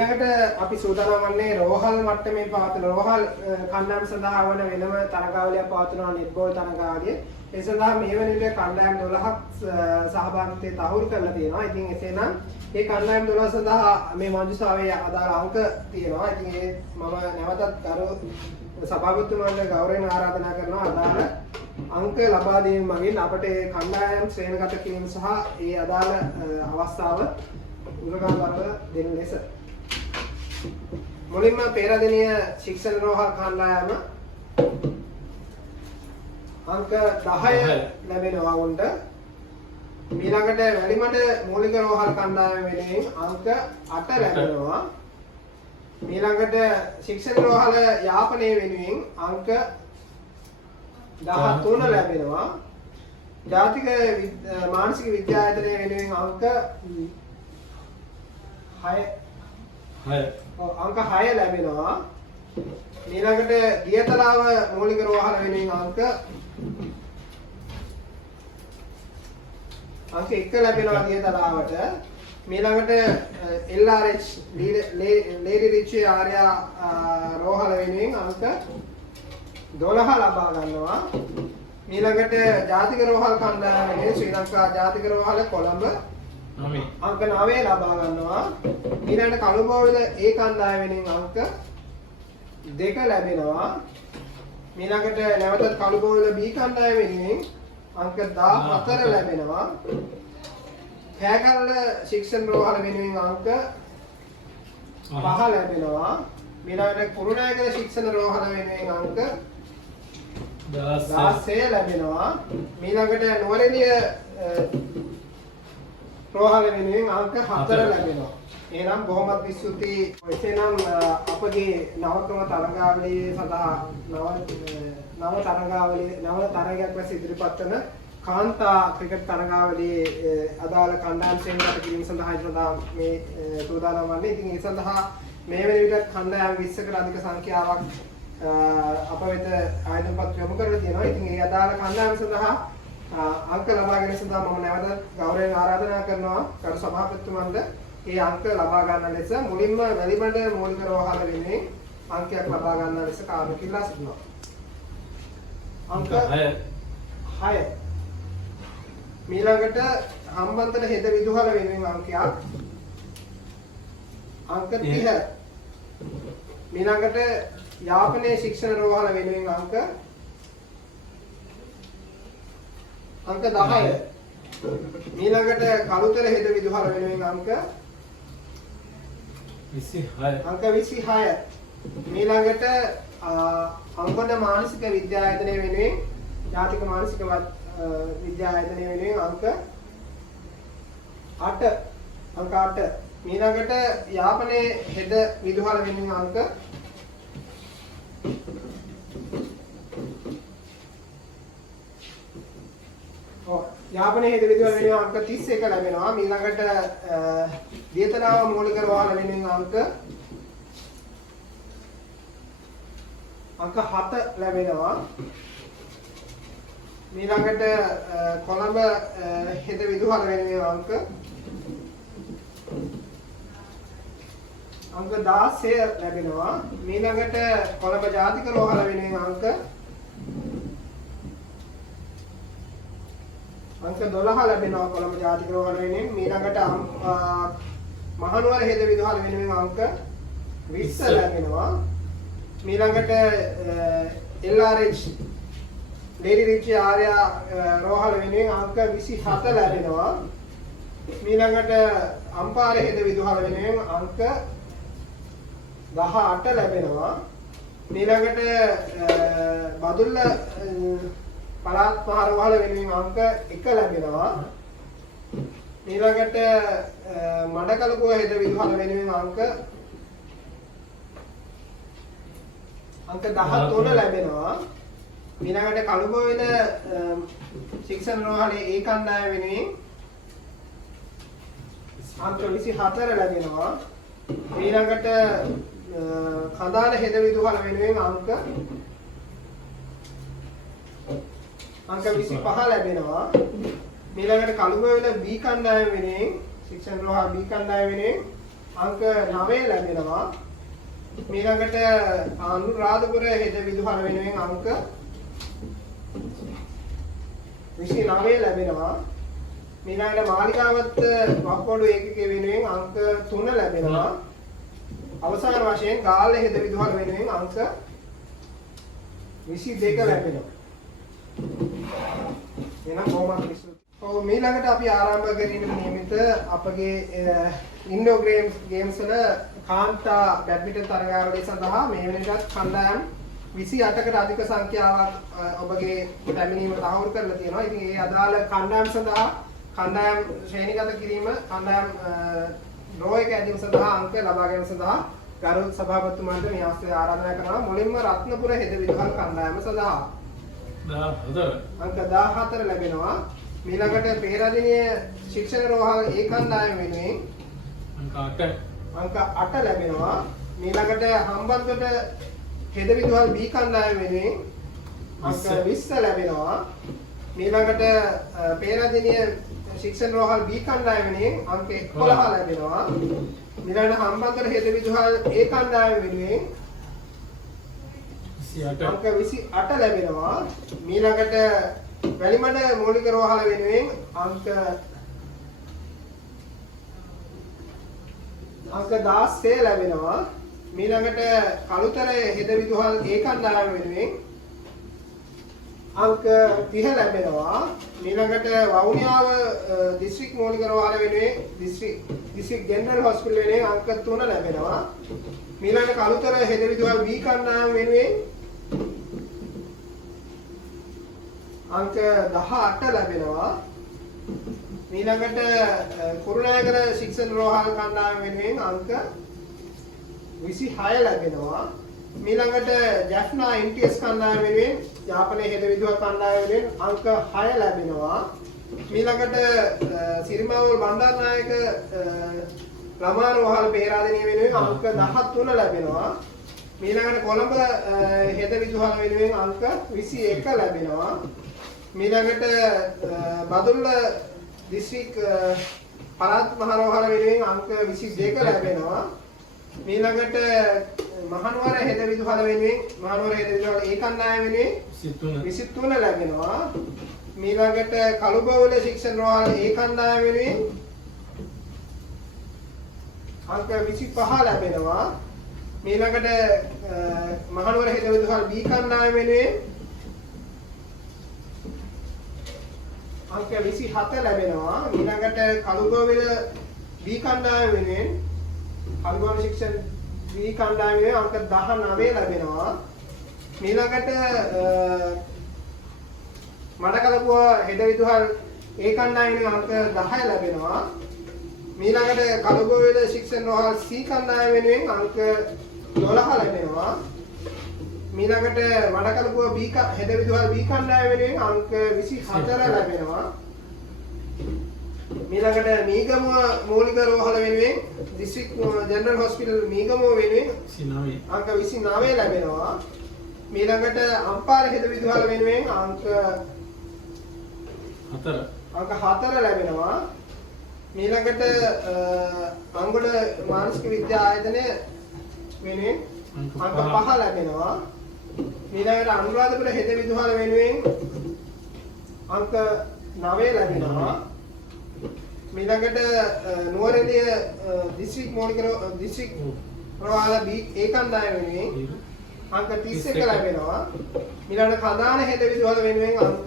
ඊළඟට අපි සූදානම් වන්නේ රෝහල් මට්ටමේ පවතින රෝහල් කණ්ඩායම් සඳහා වන වෙනම තරගාවලියක් පවත්වනවා නෙට්බෝල් තරගාවලිය. ඒ සඳහා මේ වෙන විට කණ්ඩායම් 12ක් සහභාගීත්වයේ තහවුරු කරලා තියෙනවා. ඉතින් එසේනම් මේ කණ්ඩායම් 12 සඳහා මේ මංජුසාවේ අදාළ අංක තියෙනවා. ඉතින් ඒ මම නැවතත් ගරු සභාපතිතුමාට ගෞරවයෙන් ආරාධනා කරනවා අදාළ අංක ලබා දීම මගින් අපට ඒ කණ්ඩායම් ශ්‍රේණිගත කිරීම සහ ඒ අදාළ අවස්ථාව උරගාවව දෙන ලෙස මුලින්ම පෙරදිනිය ශික්ෂණ රෝහල් කණ්ඩායම අංක 10 ලැබෙනවා උන්ට. ඊළඟට වැලිමඩ මූලික රෝහල් කණ්ඩායම වෙනුවෙන් අංක 8 ලැබෙනවා. ඊළඟට ශික්ෂණ රෝහල යාපනයේ වෙනුවෙන් අංක 13 ලැබෙනවා. ජාතික මානසික විද්‍යායතනය වෙනුවෙන් අංක 6 ලැබෙනවා. ඊළඟට දියතලාව මූලික රෝහල වෙනුවෙන් අංක 1 ලැබෙනවා දියතලාවට. ඊළඟට LRH ලේඩි රිචි ආර්යා රෝහල වෙනුවෙන් අංක 12 ලබා ගන්නවා. ඊළඟට ජාතික රෝහල් කණ්ඩායම වෙනුවෙන් ශ්‍රී ලංකා ජාතික රෝහල කොළඹ අංක 9 ලබා ගන්නවා. ඊළඟට කළුබෝවිල ඒ කණ්ඩායම වෙනුවෙන් අංක 2 ලැබෙනවා. ඊළඟට නැවතත් කළුබෝවිල B කණ්ඩායම වෙනුවෙන් අංක 14 ලැබෙනවා. කෑගල්ල ශික්ෂණ රෝහල වෙනුවෙන් අංක 5 ලැබෙනවා. ඊළඟට කුරුණෑගල ශික්ෂණ රෝහල වෙනුවෙන් අංක 16 ලැබෙනවා. ඊළඟට නුවරඑළිය රෝහල වෙනුවෙන් අංක 4 ලැබෙනවා. එහෙනම් බොහොමත් ස්තුතියි. එසේනම් අපගේ නවකම තරගාවලියේ සඳහා නව තරගයක් ලෙස ඉදිරිපත් වන කාන්තා ක්‍රිකට් තරගාවලියේ අදාළ කණ්ඩායම් ශ්‍රේණිගත කිරීම සඳහා මේ සූදානම් වන්නේ. ඉතින් ඒ සඳහා මේ වෙන විට කණ්ඩායම් 20කට අධික සංඛ්‍යාවක් අප වෙත ආයතනපත් යොමු කරලා තියෙනවා. ඉතින් ඒ අදාළ කණ්ඩායම් සඳහා අංක ලබා ගැනීම සඳහා මම නැවත ගෞරවයෙන් ආරාධනා කරනවා ගරු සභාපතිතුමන්ට ඒ අංක ලබා ගන්න ලෙස මුලින්ම වැලිමඩ මූලික රෝහල වෙනුවෙන් අංකයක් ලබා ගන්න ලෙස කාර්යයක් ඉල්ලා සිටිනවා. අංක 6 ඊළඟට හම්බන්තොට හෙද විදුහල වෙනුවෙන් අංකයක් අංක 30. ඊළඟට යාපනයේ ශික්ෂණ රෝහල වෙනුවෙන් අංක 10. ඊළඟට කළුතර හෙද විදුහල වෙනුවෙන් අංක 26. ඊළඟට අංගොඩ මානසික විද්‍යායතනය වෙනුවෙන් ජාතික මානසික විද්‍යායතනය වෙනුවෙන් අංක 8. ඊළඟට යාපනයේ හෙද විදුහල වෙනුවෙන් අංක යාපනයේ හෙද විදුහල වෙනුවෙන් අංක 31 ලැබෙනවා. ඊළඟට දියතලාව මූලික රෝහල වෙනුවෙන් අංක 7 ලැබෙනවා. ඊළඟට කොළඹ හෙද විදුහල වෙනුවෙන් අංක 16 ලැබෙනවා. ඊළඟට කොළඹ ජාතික රෝහල වෙනුවෙන් අංක 12 ලැබෙනවා. කොළඹ ජාතික රෝහල වෙනුවෙන් ඊළඟට මහනුවර හෙද විදුහල වෙනුවෙන් අංක 20 ලැබෙනවා. ඊළඟට LRH ලේඩි රිචි ආර්යා රෝහල වෙනුවෙන් අංක 27 ලැබෙනවා. ඊළඟට අම්පාර හෙද විදුහල වෙනුවෙන් අංක 18 ලැබෙනවා. ඊළඟට බදුල්ල පළාත් මහ රෝහල වෙනුවෙන් අංක 1 ලැබෙනවා. ඊළඟට මඩකලපුව හෙද විදුහල වෙනුවෙන් අංක 13 ලැබෙනවා. ඊළඟට කළුබෝවිල ශික්ෂණ රෝහලේ ඒ කණ්ඩායම වෙනුවෙන් අංක 24 ලැබෙනවා. ඊළඟට කඳාන හෙද විදුහල වෙනුවෙන් අංක 25 ලැබෙනවා. ඊළඟට කළුබෝවිල B කණ්ඩායම වෙනුවෙන් ශික්ෂණ රෝහල B කණ්ඩායම වෙනුවෙන් අංක 9 ලැබෙනවා. ඊළඟට අනුරාධපුර හෙද විදුහල වෙනුවෙන් අංක 29 ලැබෙනවා. ඊළඟට මාලිකාවත්ත වක්කොඩු ඒකකයේ වෙනුවෙන් අංක 3 ලැබෙනවා. අවසාන වශයෙන් ගාල්ල හෙද විදුහල වෙනුවෙන් අංක 22 ලැබෙනවා. එහෙනම් කොහොමද විශ්ව ඔව් ඊළඟට අපි ආරම්භ කරගෙන නියමිත අපගේ ඉන්ඩෝ ගේම්ස් වල කාන්තා බැඩ්මින්ටන් තරගාවලිය සඳහා මේ වෙනකත් කණ්ඩායම් 28කට අධික සංඛ්‍යාවක් ඔබගේ පැමිණීම තහවුරු කරලා තියෙනවා. ඉතින් ඒ අදාළ කණ්ඩායම් සඳහා කණ්ඩායම් ශ්‍රේණිගත කිරීම කණ්ඩායම් ඩ්‍රෝ එක ඇදීම සඳහා අංක ලබා ගැනීම සඳහා ගරු සභාපතිතුමාට මේ අවස්ථාවේ ආරාධනා කරනවා. මුලින්ම රත්නපුර හෙද විදුහල් කණ්ඩායම සඳහා 14 අංක 14 ලැබෙනවා. ඊළඟට පෙරදිනිය ශික්ෂණ රෝහල් ඒ කණ්ඩායම වෙනුවෙන් අංක 8 ලැබෙනවා. ඊළඟට හම්බන්තොට හෙද විදුහල් B කණ්ඩායම වෙනුවෙන් අංක 20 ලැබෙනවා. ඊළඟට පෙරදිනිය ශික්ෂණ රෝහල් B කණ්ඩායම වෙනුවෙන් අංක 11 ලැබෙනවා. ඊළඟට හම්බන්තොට හෙද විදුහල් A කණ්ඩායම වෙනුවෙන් අංක 28 ලැබෙනවා. ඊළඟට වැලිමඩ මූලික රෝහල වෙනුවෙන් අංක 16 ලැබෙනවා. ඊළඟට කළුතර හෙද විදුහල් ඒ කණ්ඩායම වෙනුවෙන් අංක 30 ලැබෙනවා. ඊළඟට වවුනියාව දිස්ත්‍රික් මූලික රෝහල වෙනුවෙන් දිස්ත්‍රික් ජෙනරල් හොස්පිටල් වෙනුවෙන් අංක 3 ලැබෙනවා. ඊළඟට කළුතර හෙද විදුහල් B කණ්ඩායම වෙනුවෙන් අංක 18 ලැබෙනවා. ඊළඟට කුරුණෑගල ශික්ෂණ රෝහල් කණ්ඩායම වෙනුවෙන් අංක 26 ලැබෙනවා. ඊළඟට ජැෆ්නා NTS කණ්ඩායම වෙනුවෙන් යාපනයේ හෙද විදුහල් කණ්ඩායම වෙනුවෙන් අංක 6 ලැබෙනවා. ඊළඟට සිරිමවුල් බණ්ඩාරනායක ළමා රෝහල් පේරාදෙණිය වෙනුවෙන් අංක 13 ලැබෙනවා. ඊළඟට කොළඹ හෙද විදුහල් වෙනුවෙන් අංක 21 ලැබෙනවා. ඊළඟට බදුල්ල දිස්ත්‍රික් පළාත් මහ රෝහල වෙනුවෙන් අංක 22 ලැබෙනවා. ඊළඟට මහනුවර හෙද විදුහල වෙනුවෙන් මහනුවර හෙද විදුහල ඒ කණ්ඩායම වෙනුවෙන් 23 ලැබෙනවා. ඊළඟට කළුබෝවල ශික්ෂණ රෝහල ඒ කණ්ඩායම වෙනුවෙන් අංක 25 ලැබෙනවා. ඊළඟට මහනුවර හෙද විදුහල් B කණ්ඩායම වෙනුවෙන් අංක 27 ලැබෙනවා. ඊළඟට කළුගෝවිල B කණ්ඩායම වෙනුවෙන් කළුගෝවිල ශික්ෂණ B කණ්ඩායම වෙනුවෙන් අංක 19 ලැබෙනවා. ඊළඟට මඩකලපුව හෙද විදුහල් ඒ කණ්ඩායම වෙනුවෙන් අංක 10 ලැබෙනවා. ඊළඟට කළුගෝවිල ශික්ෂණ රෝහල් C කණ්ඩායම වෙනුවෙන් අංක 12 ලැබෙනවා. ඊළඟට මඩකලපුව හෙද විදුහල් B කණ්ඩායම වෙනුවෙන් අංක 24 ලැබෙනවා. ඊළඟට මීගමුව මූලික රෝහල වෙනුවෙන් දිස්ත්‍රික් ජෙනරල් හොස්පිටල් මීගමුව වෙනුවෙන් 29 අංක 29 ලැබෙනවා. ඊළඟට අම්පාර හෙද විදුහල වෙනුවෙන් අංක 4 ලැබෙනවා. ඊළඟට අංගොඩ මානසික විද්‍යා ආයතනය වෙනුවෙන් අංක 5 ලැබෙනවා. ඊළඟට අනුරාධපුර හෙද විදුහල වෙනුවෙන් අංක 9 ලැබෙනවා. ඊළඟට නුවරඑළිය දිස්ත්‍රික් මූලික දිස්ත්‍රික් රෝහල B ඒ කණ්ඩායම වෙනුවෙන් අංක 31 ලැබෙනවා. ඊළඟට කඳාන හෙද විදුහල වෙනුවෙන් අංක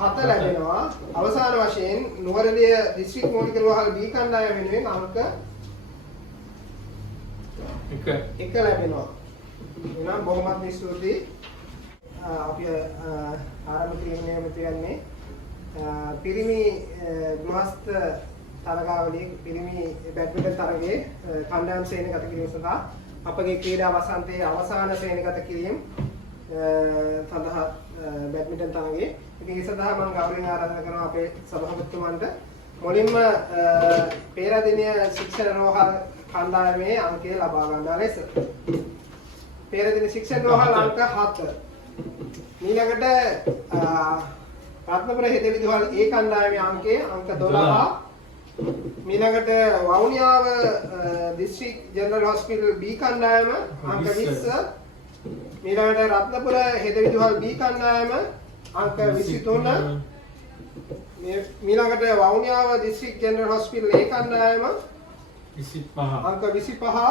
7 ලැබෙනවා. අවසාන වශයෙන් නුවරඑළිය දිස්ත්‍රික් මූලික රෝහල B කණ්ඩායම වෙනුවෙන් අංක 1 ලැබෙනවා. එහෙනම් බොහොමත් ස්තුතියි. අපි ආරම්භ කිරීමේ මෙතනන්නේ පිරිමි ගෘහස්ත තරගාවලියේ පිරිමි බැඩ්මින්ටන් තරගයේ කණ්ඩායම් ශ්‍රේණිගත කිරීම සඳහා අපගේ ක්‍රීඩා වසන්තයේ අවසාන ශ්‍රේණිගත කිරීම සඳහා බැඩ්මින්ටන් තරගයේ ඉතින් ඒ සඳහා මම ගෞරවයෙන් ආරාධනා කරනවා අපේ සභාපතිතුමන්ට මුලින්ම පේරාදෙණිය ශික්ෂණ රෝහල් කණ්ඩායමේ අංකය ලබා ගන්නා ලෙස පේරාදෙණිය ශික්ෂණ රෝහල් අංක 7 ඊළඟට රත්නපුර හෙද විදුහල් ඒ කණ්ඩායමේ අංකය අංක 12 ඊළඟට Vavuniya district general hospital B කණ්ඩායම අංක 20. ඊළඟට රත්නපුර හෙදවිදුහල් B කණ්ඩායම අංක 23. ඊළඟට Vavuniya district general hospital A කණ්ඩායම 25 අංක 25.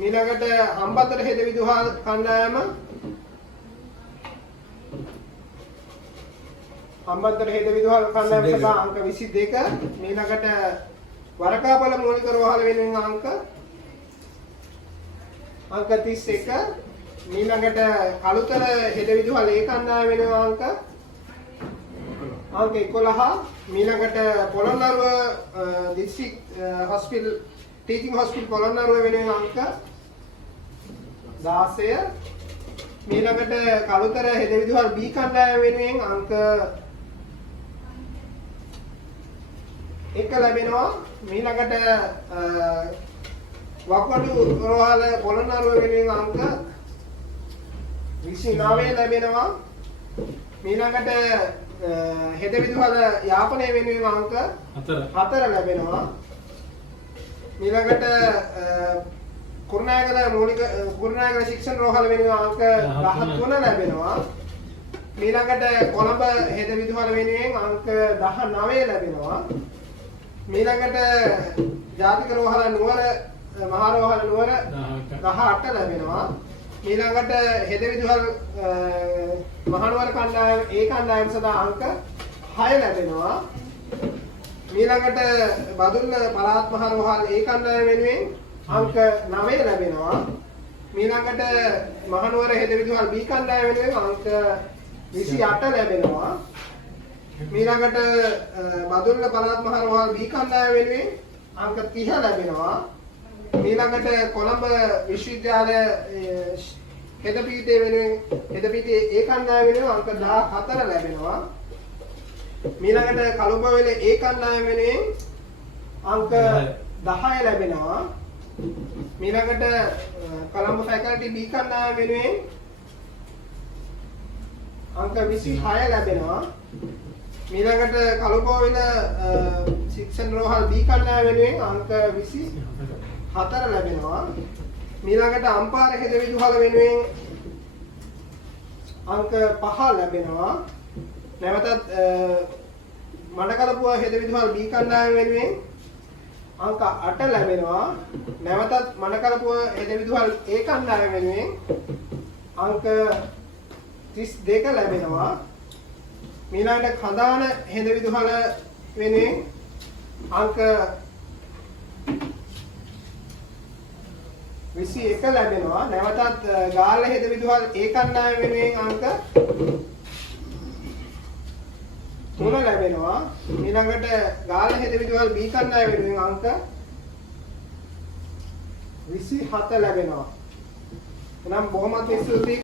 ඊළඟට හම්බන්තොට හෙදවිදුහල් කණ්ඩායම හම්බන්තොට හෙදවිදුහල් කණ්ඩායම සහ අංක 22. ඊළඟට වරකාපල මූලික රෝහල වෙනුවෙන් අංක 31. ඊළඟට කළුතර හෙදවිදුහල් ඒ කණ්ඩායම වෙනුවෙන් අංක 11. ඊළඟට Polonnaruwa district hospital teaching hospital Polonnaruwa වෙනුවෙන් අංක 16. ඊළඟට කළුතර හෙදවිදුහල් B කණ්ඩායම වෙනුවෙන් අංක 1 ලැබෙනවා. ඊළඟට වක්වඩු රෝහල පොළොන්නරුව වෙනුවෙන් අංක 29 ලැබෙනවා. ඊළඟට හෙදවිදුහල යාපනය වෙනුවෙන් අංක 4 ලැබෙනවා. ඊළඟට කුරුණෑගල ශික්ෂණ රෝහල වෙනුවෙන් අංක 13 ලැබෙනවා. ඊළඟට කොළඹ හෙදවිදුහල වෙනුවෙන් අංක 19 ලැබෙනවා. ඊළඟට ජාතික රෝහල නුවර මහා රෝහල නුවර 18 ලැබෙනවා. ඊළඟට හෙදවිදුහල් මහනුවර කණ්ඩායම ඒ කණ්ඩායම සඳහා අංක 6 ලැබෙනවා. ඊළඟට බදුල්ල පළාත් මහා රෝහල් ඒ කණ්ඩායම වෙනුවෙන් අංක 9 ලැබෙනවා. ඊළඟට මහනුවර හෙදවිදුහල් B කණ්ඩායම වෙනුවෙන් අංක 28 ලැබෙනවා. ඊළඟට බදුල්ල පළාත් මහා රෝහල් B කණ්ඩායම වෙනුවෙන් අංක 30 ලැබෙනවා. ඊළඟට කොළඹ විශ්වවිද්‍යාලය හෙදපීඨය වෙනුවෙන් හෙදපීඨයේ ඒ කණ්ඩායම වෙනුවෙන් අංක 14 ලැබෙනවා. ඊළඟට කළුබෝවිල ඒ කණ්ඩායම වෙනුවෙන් අංක 10 ලැබෙනවා. ඊළඟට කොළඹ ෆැකල්ටි B කණ්ඩායම වෙනුවෙන් අංක 26 ලැබෙනවා. ඊළඟට කළුබෝවිල ශික්ෂණ රෝහල් B කණ්ඩායම වෙනුවෙන් අංක 24 ලැබෙනවා. ඊළඟට අම්පාර හෙදවිදුහල වෙනුවෙන් අංක 5 ලැබෙනවා. නැවතත් මඩකලපුව හෙදවිදුහල් B කණ්ඩායම වෙනුවෙන් අංක 8 ලැබෙනවා. නැවතත් මඩකලපුව හෙදවිදුහල් A කණ්ඩායම වෙනුවෙන් අංක 32 ලැබෙනවා. ඊළඟට කඳාන හෙදවිදුහල වෙනුවෙන් අංක 21 ලැබෙනවා. නැවතත් ගාල්ල හෙදවිදුහල් A කණ්ඩායම වෙනුවෙන් අංක 3 ලැබෙනවා. ඊළඟට ගාල්ල හෙදවිදුහල් B කණ්ඩායම වෙනුවෙන් අංක 27 ලැබෙනවා. එනම් බොහොමත් ස්තුතියි.